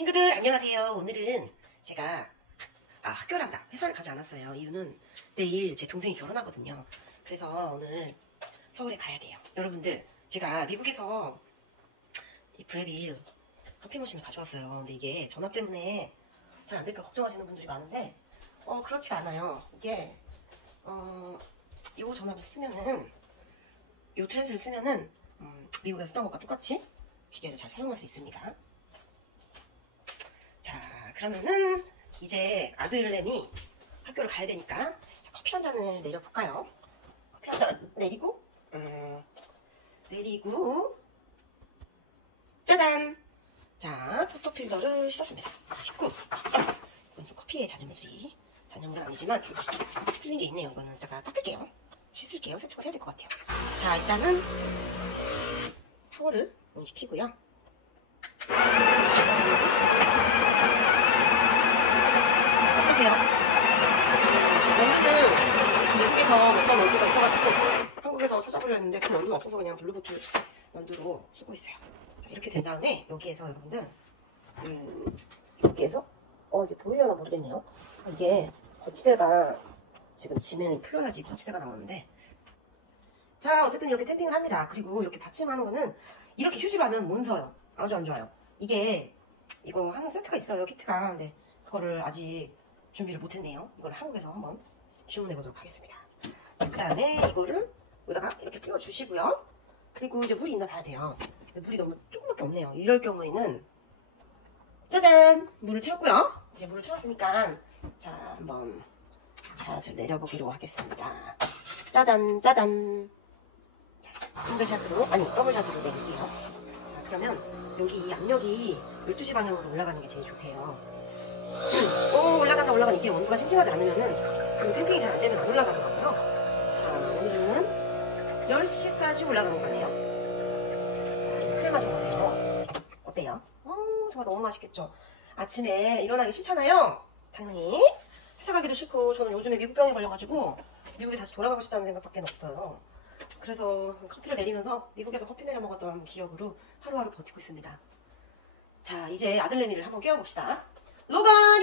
친구들 안녕하세요. 오늘은 제가 아 학교란다 회사를 가지 않았어요. 이유는 내일 제 동생이 결혼하거든요. 그래서 오늘 서울에 가야 돼요. 여러분들 제가 미국에서 이 브레빌 커피 머신을 가져왔어요. 근데 이게 전화 때문에 잘 안 될까 걱정하시는 분들이 많은데 어 그렇지 않아요. 이게 어이 전압을 쓰면은 이 트랜스를 쓰면은 음, 미국에서 쓰던 것과 똑같이 기계를 잘 사용할 수 있습니다. 자, 그러면은 이제 아들내미 학교를 가야 되니까 자, 커피 한 잔을 내려볼까요? 커피 한 잔 내리고, 음, 내리고, 짜잔! 자, 포토필더를 씻었습니다. 씻고, 이건 좀 커피에 잔여물이, 잔여물은 아니지만 좀 흘린 게 있네요. 이거는 이따가 닦을게요. 씻을게요. 세척을 해야 될 것 같아요. 자, 일단은 파워를 온 시키고요. 보세요. 원두는 미국에서 먹던 원두가 있어가지고 한국에서 찾아보려 했는데 그 원두는 없어서 그냥 블루보틀 원두로 쓰고 있어요. 자, 이렇게 된 다음에 여기에서 여러분들 음, 여기에서 어 이게 보이려나 모르겠네요. 아, 이게 거치대가 지금 지면이 풀려야지 거치대가 나오는데 자 어쨌든 이렇게 템핑을 합니다. 그리고 이렇게 받침하는 거는 이렇게 휴지로 하면 못 써요. 아주 안 좋아요. 이게 이거 하는 세트가 있어요 키트가 근데 그거를 아직 준비를 못했네요. 이걸 한국에서 한번 주문해 보도록 하겠습니다. 그 다음에 이거를 여기다가 이렇게 끼워 주시고요. 그리고 이제 물이 있나 봐야 돼요. 근데 물이 너무 조금밖에 없네요. 이럴 경우에는 짜잔 물을 채웠고요. 이제 물을 채웠으니까 자 한번 샷을 내려보기로 하겠습니다. 짜잔 짜잔 자, 싱글샷으로 아니 더블샷으로 내릴게요. 자 그러면 여기 이 압력이 12시 방향으로 올라가는 게 제일 좋대요. 오 올라간다 올라간다 이게 온도가 싱싱하지 않으면은 그 템핑이 잘 안 되면 안 올라가더라고요. 자 오늘은 10시까지 올라가는 거네요. 자 크레마 좀 보세요. 어때요? 어 정말 너무 맛있겠죠. 아침에 일어나기 싫잖아요. 당연히 회사 가기도 싫고 저는 요즘에 미국 병에 걸려가지고 미국에 다시 돌아가고 싶다는 생각밖에 없어요. 그래서 커피를 내리면서 미국에서 커피 내려 먹었던 기억으로 하루하루 버티고 있습니다. 자, 이제 아들내미를 한번 깨워봅시다. 로건,